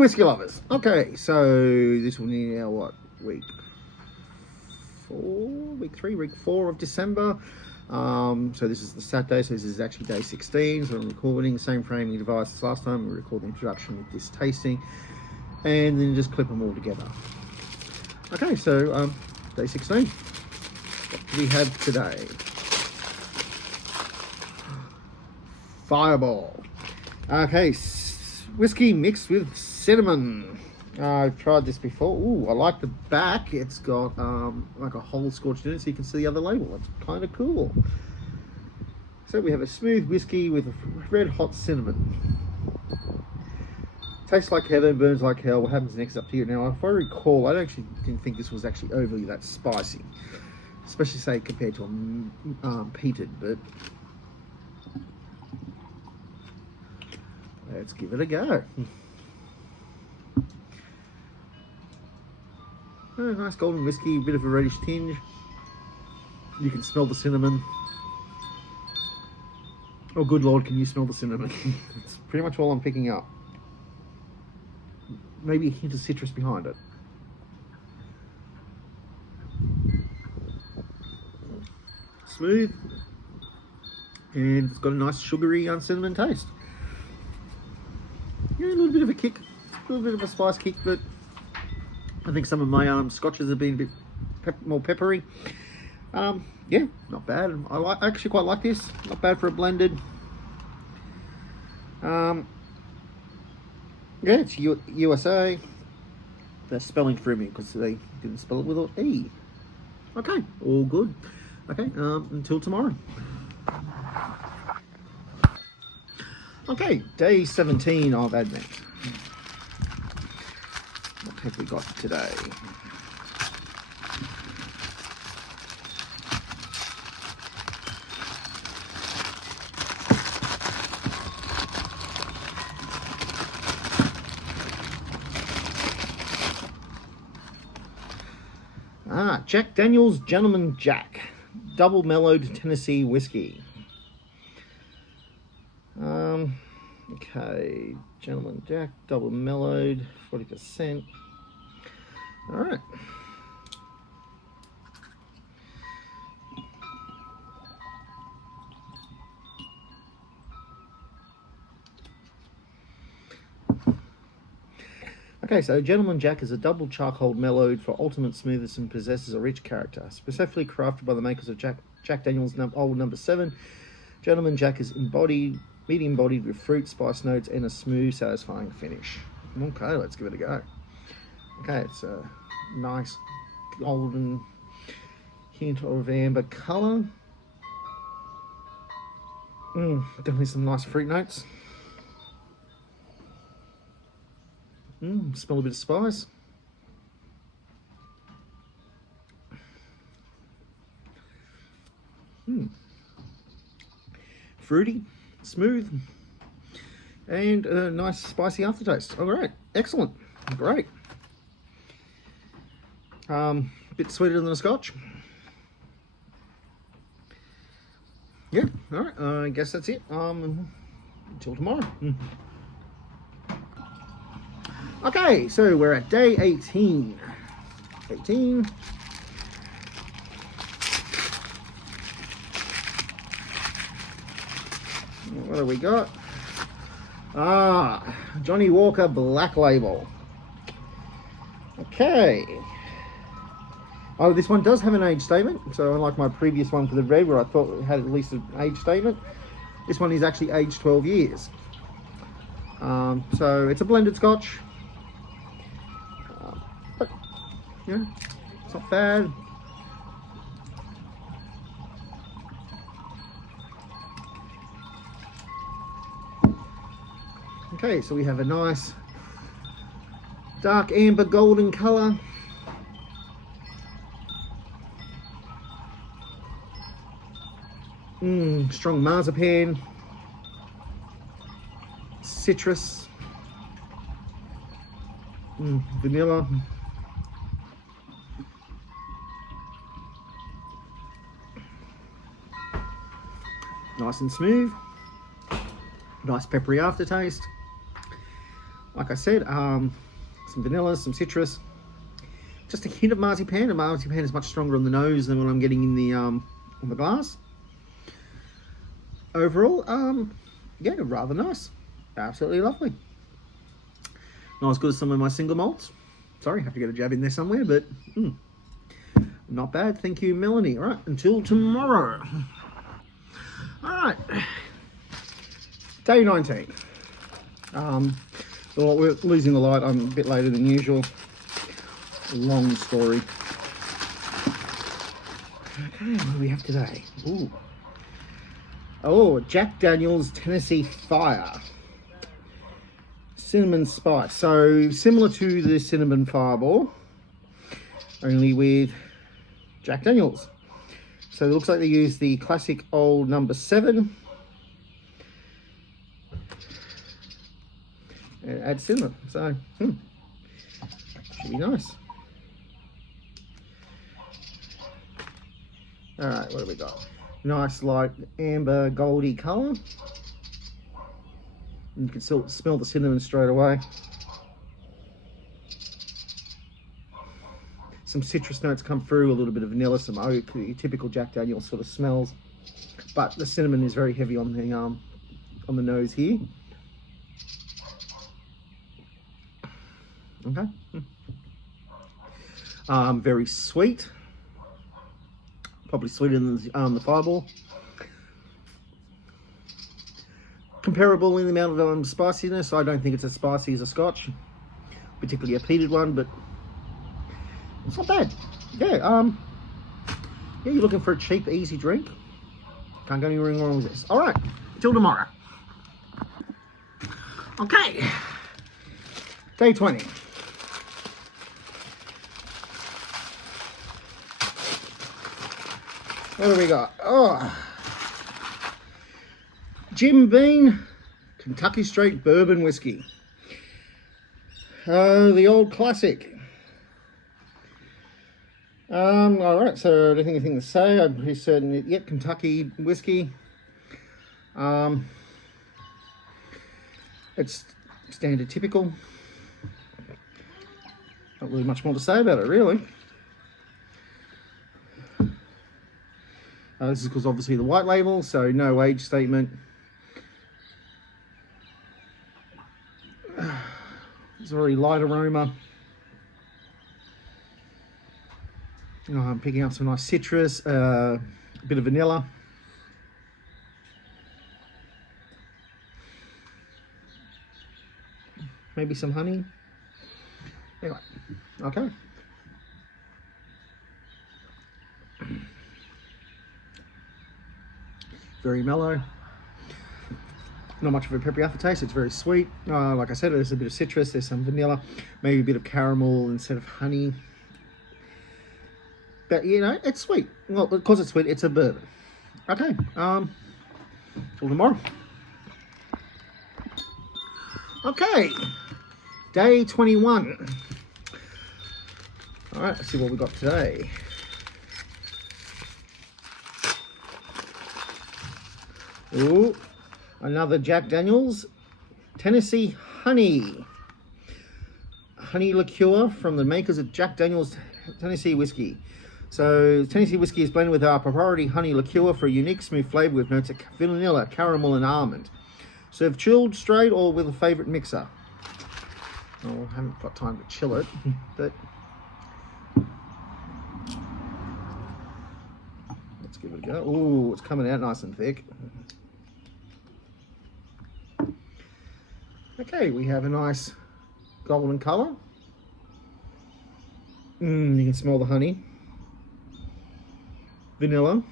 whiskey lovers. Okay, so this will be now what, week 4 of December. So this is the Saturday, so this is actually day 16. So I'm recording the same framing device as last time. We record the introduction with this tasting, and then just clip them all together. Okay, so day 16. What do we have today? Fireball. Okay, whiskey mixed with cinnamon. I've tried this before. Ooh, I like the back. It's got like a hole scorched in it, so you can see the other label. It's kind of cool. So we have a smooth whiskey with a red hot cinnamon. Tastes like heaven, burns like hell. What happens next up to you? Now, if I recall, I didn't think this was actually overly that spicy, especially say compared to a peated. But let's give it a go. Oh, nice golden whiskey, a bit of a reddish tinge. You can smell the cinnamon. Oh, good Lord, can you smell the cinnamon? It's pretty much all I'm picking up. Maybe a hint of citrus behind it. Smooth. And it's got a nice sugary cinnamon taste. Yeah, a little bit of a kick, a little bit of a spice kick, but I think some of my scotches have been a bit more peppery. Yeah, not bad. I actually quite like this. Not bad for a blended. Yeah, it's USA. They're spelling through me because they didn't spell it with an E. Okay, all good. Okay, until tomorrow. Okay, day 17 of Advent. What have we got today? Jack Daniel's Gentleman Jack, double mellowed Tennessee whiskey. Okay, Gentleman Jack, double mellowed, 40%. All right. Okay, so Gentleman Jack is a double charcoal mellowed for ultimate smoothness and possesses a rich character. Specifically crafted by the makers of Jack Daniel's Old Number 7, Gentleman Jack is medium bodied with fruit, spice notes, and a smooth, satisfying finish. Okay, let's give it a go. Okay, it's a nice golden hint of amber colour. Definitely some nice fruit notes. Smell a bit of spice. Fruity, smooth, and a nice spicy aftertaste. All right, excellent, great. Bit sweeter than a Scotch. Yeah, all right, I guess that's it. Until tomorrow. Okay, so we're at day 18. 18. What do we got? Johnny Walker Black Label. Okay. Oh, this one does have an age statement. So unlike my previous one for the red, where I thought it had at least an age statement, this one is actually aged 12 years. So it's a blended Scotch. But, yeah, it's not bad. Okay, so we have a nice dark amber golden colour. Strong marzipan, citrus, vanilla. Nice and smooth. Nice peppery aftertaste. Like I said, some vanilla, some citrus, just a hint of marzipan. And marzipan is much stronger on the nose than what I'm getting in the on the glass. Overall, yeah, rather nice. Absolutely lovely. Not as good as some of my single malts. Sorry, have to get a jab in there somewhere, but not bad. Thank you, Melanie. All right, until tomorrow. All right, day 19. Well, we're losing the light. I'm a bit later than usual. Long story. Okay, what do we have today? Ooh. Oh, Jack Daniel's Tennessee Fire. Cinnamon spice. So similar to the cinnamon fireball, only with Jack Daniel's. So it looks like they use the classic old number 7. And add cinnamon. So, should be nice. All right, what do we got? Nice light amber goldy color. You can still smell the cinnamon straight away. Some citrus notes come through, a little bit of vanilla, some oak, your typical Jack Daniel's sort of smells. But the cinnamon is very heavy on the nose here. Okay. Very sweet. Probably sweeter than the fireball. Comparable in the amount of spiciness. I don't think it's as spicy as a Scotch, particularly a peated one, but it's not bad. Yeah, yeah, you're looking for a cheap, easy drink. Can't go anywhere wrong with this. All right, till tomorrow. Okay, day 20. What do we got? Oh, Jim Beam Kentucky Straight Bourbon Whiskey. The old classic. All right, so I don't think anything to say. I'm pretty certain. Yep, Kentucky whiskey. It's standard, typical. Not really much more to say about it, really. This is because obviously the white label, so no age statement. It's a very light aroma. I'm picking up some nice citrus, a bit of vanilla. Maybe some honey. Anyway, okay. Very mellow. Not much of a peppery aftertaste. It's very sweet. Like I said, there's a bit of citrus, there's some vanilla, maybe a bit of caramel instead of honey. But you know, it's sweet. Well, because it's sweet, it's a bourbon. Okay, till tomorrow. Okay, day 21. All right, let's see what we got today. Ooh, another Jack Daniel's Tennessee Honey liqueur from the makers of Jack Daniel's Tennessee Whiskey. So Tennessee Whiskey is blended with our proprietary honey liqueur for a unique smooth flavor with notes of vanilla, caramel and almond. Serve chilled, straight, or with a favorite mixer. Oh, I haven't got time to chill it, but let's give it a go. Ooh, it's coming out nice and thick. Okay, we have a nice golden color. You can smell the honey. Vanilla.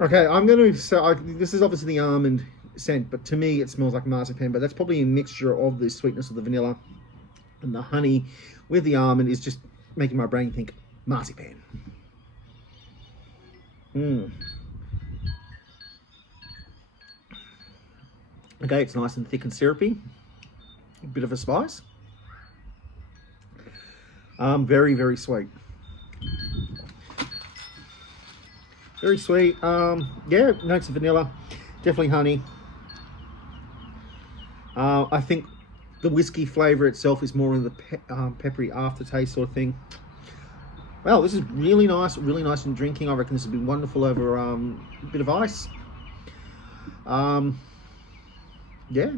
Okay, I'm going to say, this is obviously the almond scent, but to me it smells like marzipan, but that's probably a mixture of the sweetness of the vanilla and the honey with the almond is just making my brain think marzipan. Okay, it's nice and thick and syrupy. A bit of a spice. Very, very sweet. Very sweet. Yeah, notes of vanilla. Definitely honey. I think the whiskey flavour itself is more in the peppery aftertaste sort of thing. Well, this is really nice in drinking. I reckon this would be wonderful over a bit of ice. Yeah.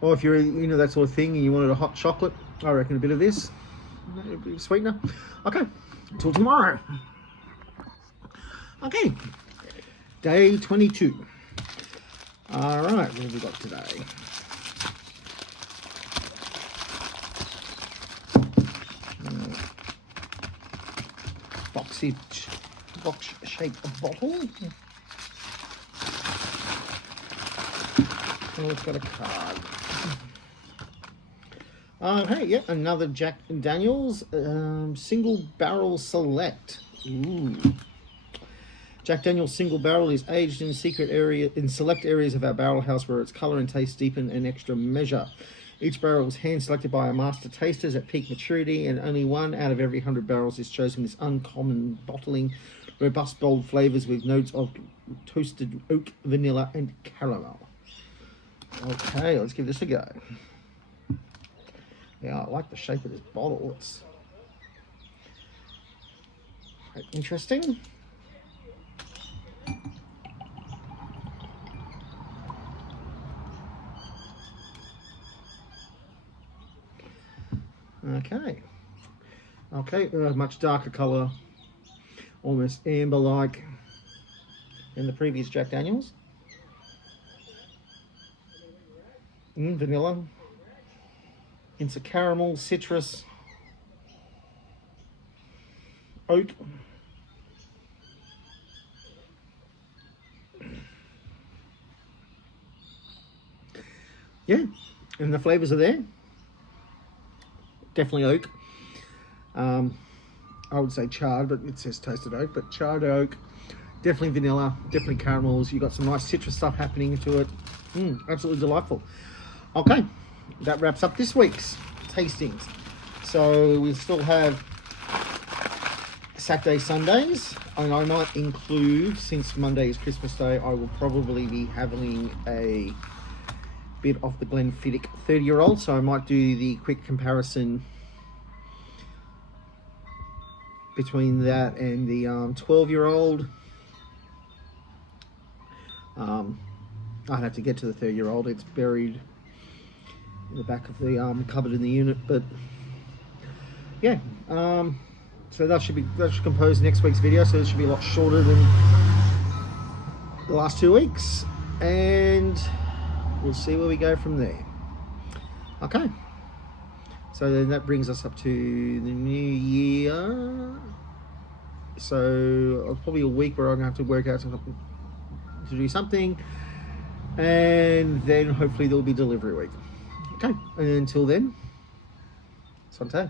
Or if you're into that sort of thing and you wanted a hot chocolate, I reckon a bit of this, a bit of sweetener. Okay, until tomorrow. Okay, day 22. All right, what have we got today? Box-shaped bottle. Oh, it's got a card. Hey, yeah, another Jack Daniels single barrel select. Ooh. Jack Daniels single barrel is aged in select areas of our barrel house where its colour and taste deepen an extra measure. Each barrel is hand selected by our master tasters at peak maturity, and only 1 out of every 100 barrels is chosen this uncommon bottling. Robust, bold flavours with notes of toasted oak, vanilla, and caramel. Okay, let's give this a go. Yeah, I like the shape of this bottle. It's quite interesting. Okay, much darker colour, almost amber-like than the previous Jack Daniels. Vanilla, into caramel, citrus, oak. Yeah, and the flavours are there. Definitely oak. I would say charred, but it says toasted oak, but charred oak. Definitely vanilla, definitely caramels. You've got some nice citrus stuff happening to it. Absolutely delightful. Okay, that wraps up this week's tastings. So we still have Saturday, Sundays, and I might include, since Monday is Christmas Day, I will probably be having a bit of the Glenfiddich 30-year-old, so I might do the quick comparison between that and the 12-year-old. I'd have to get to the 30-year-old. It's buried in the back of the cupboard in the unit, but yeah. So that should compose next week's video. So it should be a lot shorter than the last 2 weeks, and we'll see where we go from there. Okay. So then that brings us up to the new year. So probably a week where I'm going to have to work out to do something, and then hopefully there'll be delivery week. Okay, and until then, Sante.